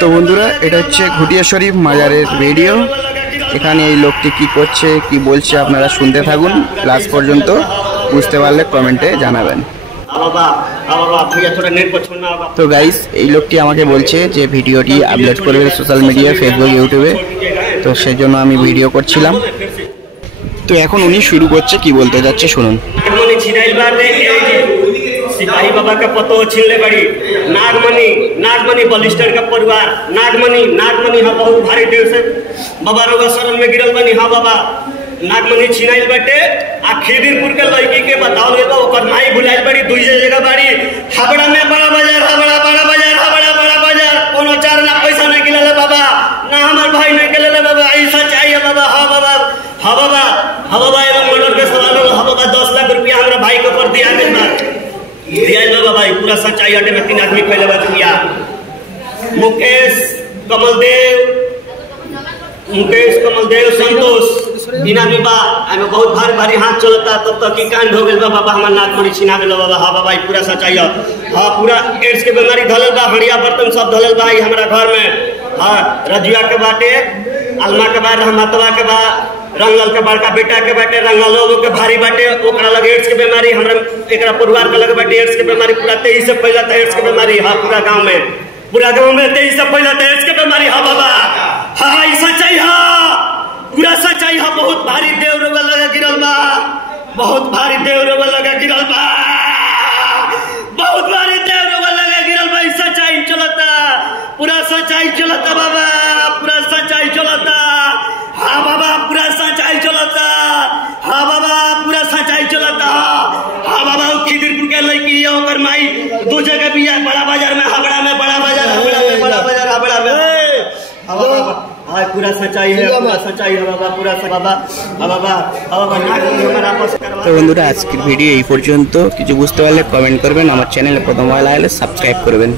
তো বন্ধুরা, এটা হচ্ছে ঘুটিয়া শরীফ মাজারের ভিডিও। এখানে এই লোকটি কি করছে, কি বলছে, আপনারা শুনতে থাকুন লাস্ট পর্যন্ত। বুঝতে পারলে কমেন্টে জানাবেন। তো গাইস, এই লোকটি আমাকে বলছে যে ভিডিওটি আপলোড করবে সোশ্যাল মিডিয়া, ফেসবুক, ইউটিউবে। তো সেই জন্য আমি ভিডিও করছিলাম। তো এখন উনি শুরু করছে, কি বলতে যাচ্ছে শুনুন। सिपाही बाबा का पतो छिलने बड़ी नागमणि बलिस्टर का परिवार नागमणि हाँ बहुत भारी देव से बाबा रोगा शरण में गिरल बनी। हाँ बाबा नागमणि छिनाइल बटे आ खिदिरपुर के लड़की के बताओ गए तो ओकर माई भुलाइल बड़ी दुई जगह बड़ी। हाबड़ा में बड़ा बाजार कोनो चार ना पैसा नहीं गिलले बाबा, ना हमार भाई नहीं गिलले बाबा। ऐसा चाहिए बाबा। हाँ बाबा एवं मर्डर के सवाल हो। हाँ बाबा 10 लाख रुपया हमारा भाई के ऊपर दिया गया बाबा। पूरा सच्चाई अटे में 3 आदमी पहले बात किया। मुकेश कमलदेव संतोष इन आदमी बा हमें बहुत भारी हाथ चलता। तब तक की कांड हो गए बाबा, हमार नागमणि छिना गए बाबा। हाँ बाबा पूरा सच्चाई है। हाँ पूरा एड्स के बीमारी धलल बा, हड़िया बर्तन सब धलल बा हमारा घर में। हाँ रजुआ के बाटे, अलमा के बाद, रहमतवा के बाद, रंगल के बड़का बेटा के बाटे, रंगलो के भारी बाटे। ओकरा लगे एड्स के बीमारी, हमरा एकरा परिवार के लगे बाटे एड्स के बीमारी। पूरा 23 से फैला था एड्स के बीमारी। हाँ पूरा गांव में 23 से फैला था एड्स के बीमारी। हाँ बाबा हाँ ई सच्चाई। हाँ पूरा सच्चाई। हाँ बहुत भारी देव रोग लगा गिरल बा, बहुत भारी देव रोग लगा गिरल बा, बहुत भारी देव रोग लगा गिरल बा। ई सच्चाई चलता, पूरा सच्चाई चलता बाबा, पूरा सच्चाई चलता। हाँ बाबा पूरा सच्चाई चलता। हाँ बाबा पूरा सच्चाई चलता। हाँ बाबा खिदिरपुर के लड़की ओकर माई 2 जगह भी है, बड़ा बाजार में, हाबड़ा में, बड़ा बाजार, हाबड़ा में, बड़ा बाजार, हाबड़ा में। हाँ बाबा हाँ पूरा सच्चाई है, पूरा सच्चाई है बाबा, पूरा बाबा। हाँ बाबा তো বন্ধুরা, আজকের ভিডিও এই পর্যন্ত। কিছু বুঝতে পারলে কমেন্ট করবেন, আমার চ্যানেলে প্রথম হলে সাবস্ক্রাইব করবেন।